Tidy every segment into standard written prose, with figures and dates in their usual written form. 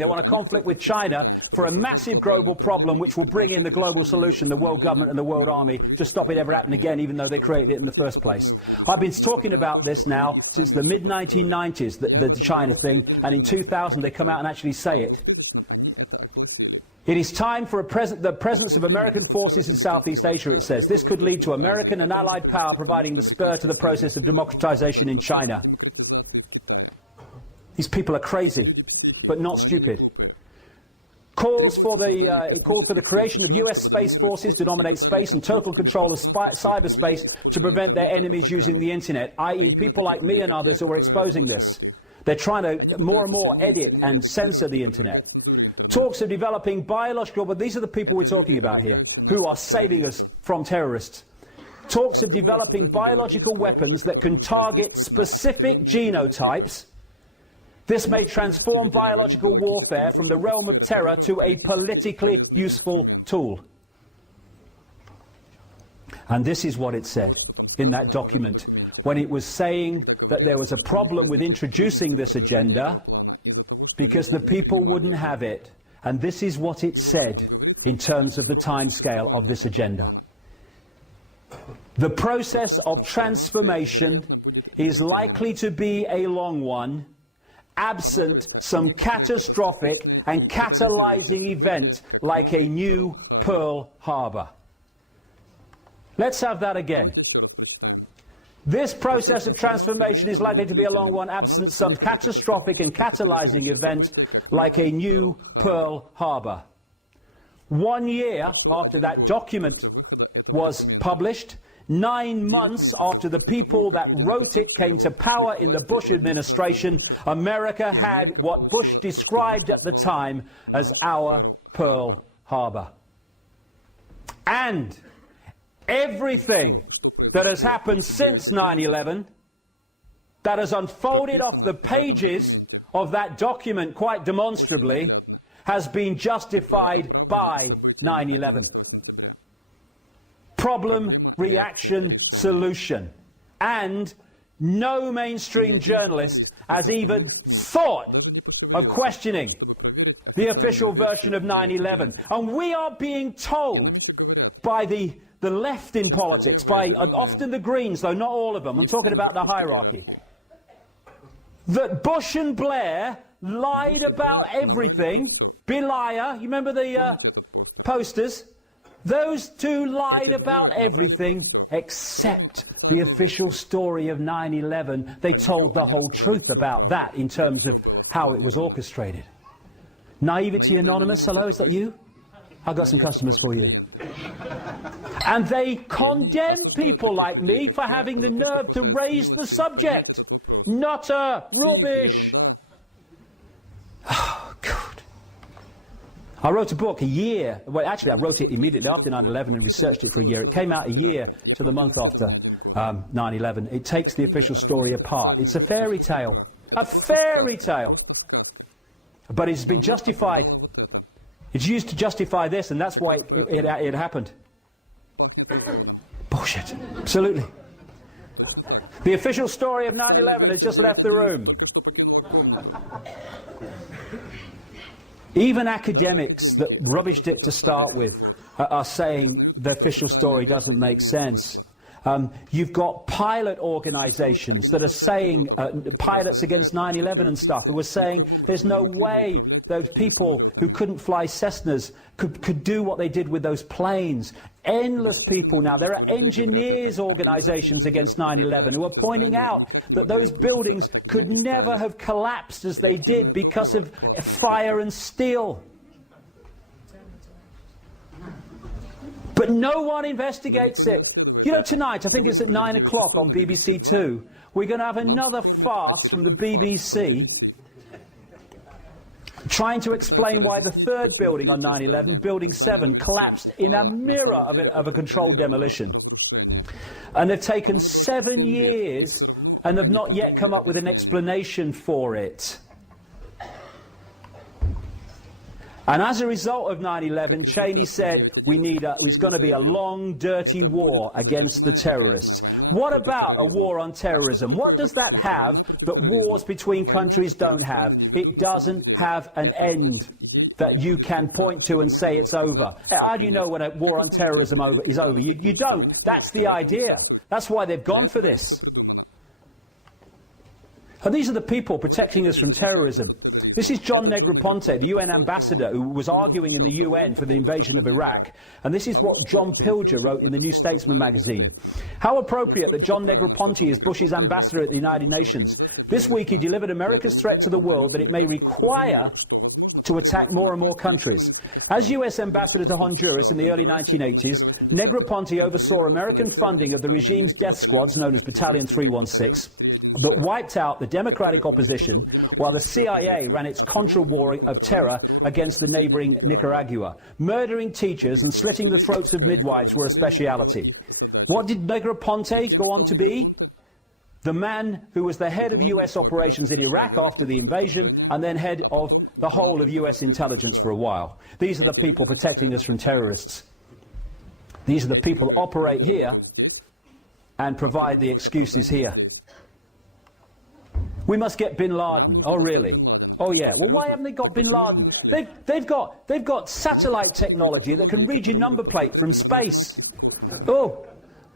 They want a conflict with China for a massive global problem which will bring in the global solution, the world government and the world army, to stop it ever happening again, even though they created it in the first place. I've been talking about this now since the mid-1990s, the China thing, and in 2000 they come out and actually say it. It is time for the presence of American forces in Southeast Asia, it says. This could lead to American and allied power providing the spur to the process of democratization in China. These people are crazy, but not stupid. It called for the creation of US space forces to dominate space and total control of cyberspace to prevent their enemies using the internet, i.e. people like me and others who are exposing this. They're trying to more and more edit and censor the internet. Talks of developing biological, but these are the people we're talking about here, who are saving us from terrorists. Talks of developing biological weapons that can target specific genotypes. This may transform biological warfare from the realm of terror to a politically useful tool. And this is what it said in that document when it was saying that there was a problem with introducing this agenda because the people wouldn't have it. And this is what it said in terms of the timescale of this agenda. The process of transformation is likely to be a long one, absent some catastrophic and catalyzing event like a new Pearl Harbor. Let's have that again. This process of transformation is likely to be a long one, absent some catastrophic and catalyzing event like a new Pearl Harbor. 1 year after that document was published, 9 months after the people that wrote it came to power in the Bush administration, America had what Bush described at the time as our Pearl Harbor. And everything that has happened since 9/11, that has unfolded off the pages of that document quite demonstrably, has been justified by 9/11. Problem, reaction, solution. And no mainstream journalist has even thought of questioning the official version of 9/11. And we are being told by the left in politics, by often the Greens, though not all of them, I'm talking about the hierarchy, that Bush and Blair lied about everything. Beliar, you remember the posters? Those two lied about everything except the official story of 9/11. They told the whole truth about that in terms of how it was orchestrated. Naivety Anonymous, hello, is that you? I've got some customers for you. And they condemn people like me for having the nerve to raise the subject. Nutter, rubbish. Oh, God. I wrote a book a year, well actually I wrote it immediately after 9/11 and researched it for a year. It came out a year to the month after 9/11. It takes the official story apart. It's a fairy tale. A fairy tale. But it's been justified. It's used to justify this, and that's why it happened. Bullshit. Absolutely. The official story of 9/11 has just left the room. Even academics that rubbished it to start with are saying the official story doesn't make sense. You've got pilot organizations that are saying, pilots against 9/11 and stuff, who were saying there's no way those people who couldn't fly Cessnas could do what they did with those planes. Endless people now. There are engineers organizations against 9/11 who are pointing out that those buildings could never have collapsed as they did because of fire and steel. But no one investigates it. You know, tonight, I think it's at 9 o'clock on BBC Two, we're going to have another farce from the BBC trying to explain why the third building on 9/11, Building 7, collapsed in a mirror of a controlled demolition. And they've taken 7 years and have not yet come up with an explanation for it. And as a result of 9/11, Cheney said it's going to be a long, dirty war against the terrorists. What about a war on terrorism? What does that have that wars between countries don't have? It doesn't have an end that you can point to and say it's over. How do you know when a war on terrorism is over? You don't. That's the idea. That's why they've gone for this. And these are the people protecting us from terrorism. This is John Negroponte, the UN ambassador who was arguing in the UN for the invasion of Iraq. And this is what John Pilger wrote in the New Statesman magazine. How appropriate that John Negroponte is Bush's ambassador at the United Nations. This week he delivered America's threat to the world that it may require to attack more and more countries. As US ambassador to Honduras in the early 1980s, Negroponte oversaw American funding of the regime's death squads, known as Battalion 316, that wiped out the democratic opposition while the CIA ran its Contra war of terror against the neighboring Nicaragua. Murdering teachers and slitting the throats of midwives were a speciality. What did Negroponte go on to be? The man who was the head of US operations in Iraq after the invasion, and then head of the whole of US intelligence for a while. These are the people protecting us from terrorists. These are the people that operate here and provide the excuses here. We must get bin Laden. Oh, really? Oh, yeah. Well, why haven't they got bin Laden? They've got satellite technology that can read your number plate from space. Oh,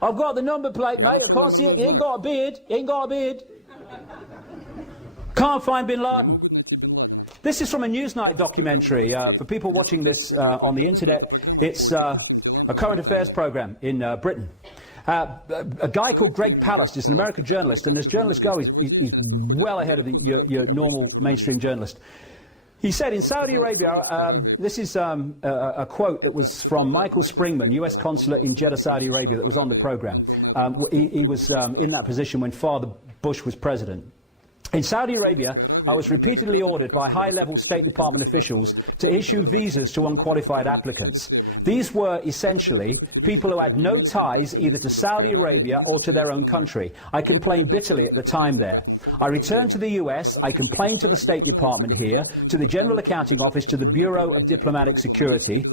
I've got the number plate, mate. I can't see it. He ain't got a beard. He ain't got a beard. Can't find bin Laden. This is from a Newsnight documentary. For people watching this on the internet, it's a current affairs program in Britain. A guy called Greg Palast is an American journalist, and as journalists go, he's well ahead of your normal mainstream journalist. He said in Saudi Arabia, this is a quote that was from Michael Springman, US consulate in Jeddah, Saudi Arabia, that was on the program. He was in that position when Father Bush was president. In Saudi Arabia, I was repeatedly ordered by high-level State Department officials to issue visas to unqualified applicants. These were essentially people who had no ties either to Saudi Arabia or to their own country. I complained bitterly at the time there. I returned to the US, I complained to the State Department here, to the General Accounting Office, to the Bureau of Diplomatic Security,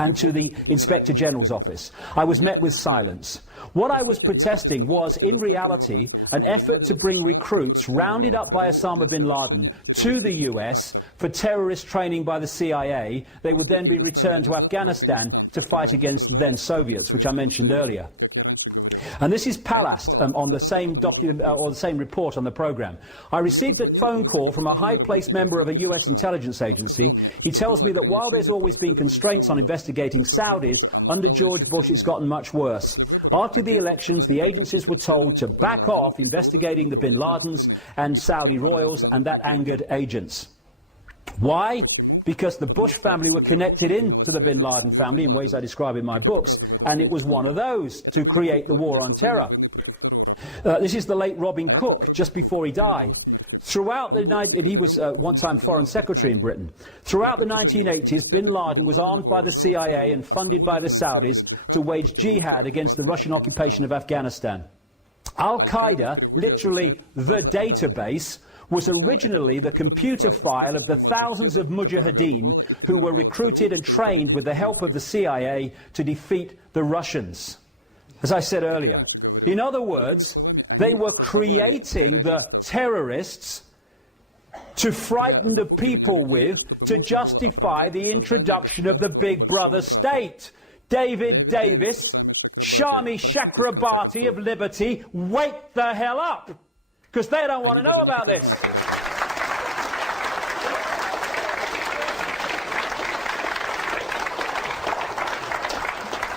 and to the Inspector General's office. I was met with silence. What I was protesting was, in reality, an effort to bring recruits rounded up by Osama bin Laden to the US for terrorist training by the CIA. They would then be returned to Afghanistan to fight against the then Soviets, which I mentioned earlier. And this is Palast on the same document or the same report on the program. I received a phone call from a high-placed member of a US intelligence agency. He tells me that while there's always been constraints on investigating Saudis, under George Bush it's gotten much worse. After the elections, the agencies were told to back off investigating the bin Ladens and Saudi royals, and that angered agents. Why? Because the Bush family were connected into the bin Laden family in ways I describe in my books, and it was one of those to create the war on terror. This is the late Robin Cook, just before he died. Throughout the night, he was one time Foreign Secretary in Britain. Throughout the 1980s, bin Laden was armed by the CIA and funded by the Saudis to wage jihad against the Russian occupation of Afghanistan. Al-Qaeda, literally the database, was originally the computer file of the thousands of mujahideen who were recruited and trained with the help of the CIA to defeat the Russians, as I said earlier. In other words, they were creating the terrorists to frighten the people with, to justify the introduction of the Big Brother state. David Davis, Shami Chakrabarti of Liberty, wake the hell up! Because they don't want to know about this.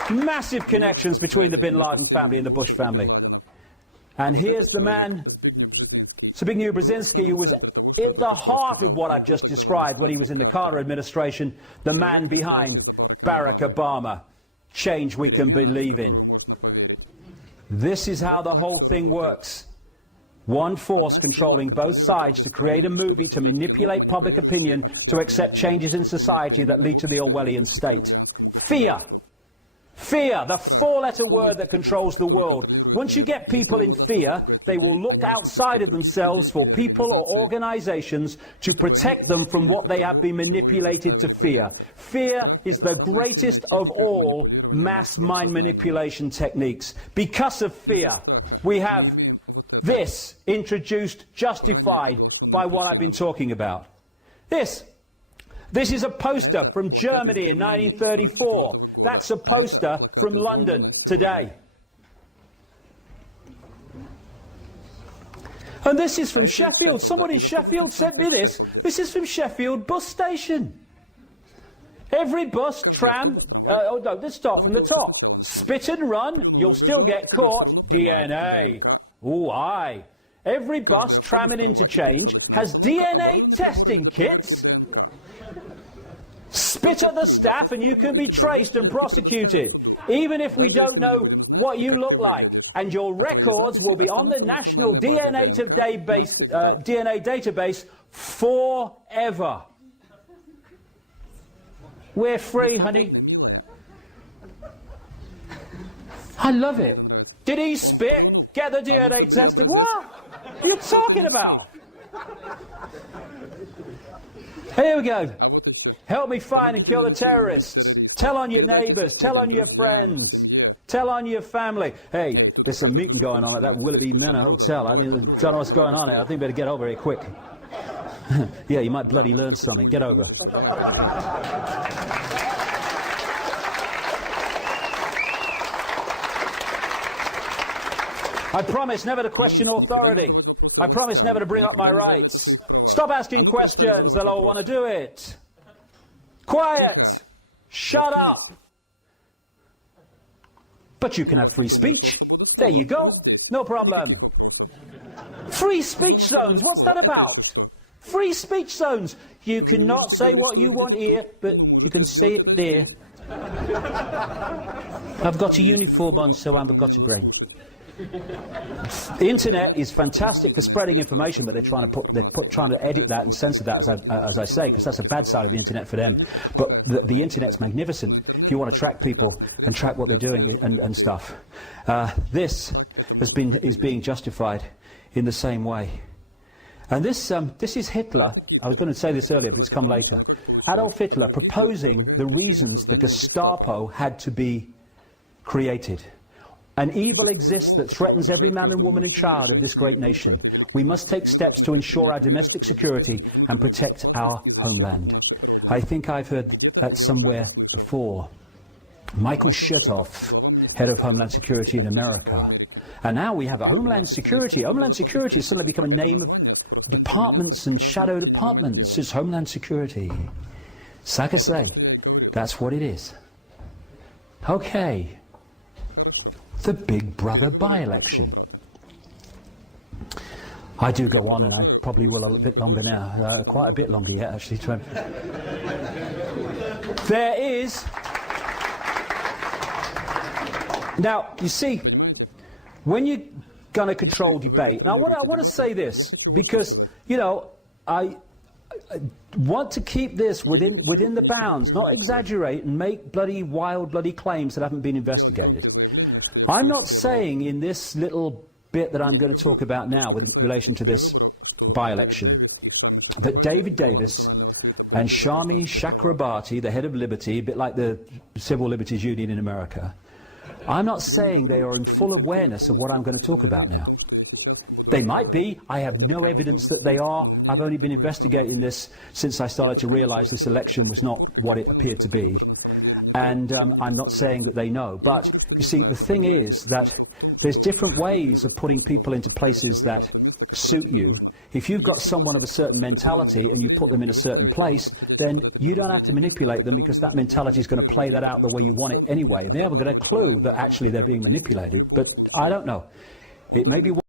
Massive connections between the bin Laden family and the Bush family. And here's the man, Zbigniew Brzezinski, who was at the heart of what I've just described when he was in the Carter administration, the man behind Barack Obama. Change we can believe in. This is how the whole thing works. One force controlling both sides to create a movie to manipulate public opinion to accept changes in society that lead to the Orwellian state. Fear. Fear, the four-letter word that controls the world. Once you get people in fear, they will look outside of themselves for people or organizations to protect them from what they have been manipulated to fear. Fear is the greatest of all mass mind manipulation techniques. Because of fear, we have this introduced, justified by what I've been talking about. This is a poster from Germany in 1934. That's a poster from London today. And this is from Sheffield. Someone in Sheffield sent me this. This is from Sheffield bus station. Every bus, tram, let's start from the top. Spit and run, you'll still get caught. DNA. Ooh, aye. Every bus, tram and interchange has DNA testing kits. Spit at the staff and you can be traced and prosecuted, even if we don't know what you look like. And your records will be on the national DNA database forever. We're free, honey. I love it. Did he spit? Get the DNA tested. What? What are you talking about? Here we go. Help me find and kill the terrorists. Tell on your neighbours. Tell on your friends. Tell on your family. Hey, there's some meeting going on at that Willoughby Manor Hotel. I don't know what's going on here. I think we better get over here quick. Yeah, you might bloody learn something. Get over. I promise never to question authority. I promise never to bring up my rights. Stop asking questions. They'll all want to do it. Quiet! Shut up! But you can have free speech. There you go. No problem. Free speech zones. What's that about? Free speech zones. You cannot say what you want here, but you can say it there. I've got a uniform on, so I've got a brain. The internet is fantastic for spreading information, but they're trying to edit that and censor that, as I say, because that's a bad side of the internet for them. But the internet's magnificent if you want to track people and track what they're doing and stuff. This is being justified in the same way. And this is Hitler. I was going to say this earlier, but it's come later. Adolf Hitler proposing the reasons the Gestapo had to be created. An evil exists that threatens every man and woman and child of this great nation. We must take steps to ensure our domestic security and protect our homeland. I think I've heard that somewhere before. Michael Chertoff, head of Homeland Security in America. And now we have a Homeland Security. Homeland Security has suddenly become a name of departments and shadow departments. It's Homeland Security. So like I say, that's what it is. Okay. The Big Brother by-election. I do go on, and I probably will a bit longer now. Quite a bit longer yet, actually. There is... Now, you see, when you're going to control debate... Now, I want to say this, because, you know, I want to keep this within the bounds, not exaggerate and make bloody wild bloody claims that haven't been investigated. I'm not saying in this little bit that I'm going to talk about now with relation to this by-election that David Davis and Shami Chakrabarti, the head of Liberty, a bit like the Civil Liberties Union in America, I'm not saying they are in full awareness of what I'm going to talk about now. They might be. I have no evidence that they are. I've only been investigating this since I started to realize this election was not what it appeared to be. And I'm not saying that they know. But, you see, the thing is that there's different ways of putting people into places that suit you. If you've got someone of a certain mentality and you put them in a certain place, then you don't have to manipulate them because that mentality is going to play that out the way you want it anyway. They haven't got a clue that actually they're being manipulated. But I don't know. It may be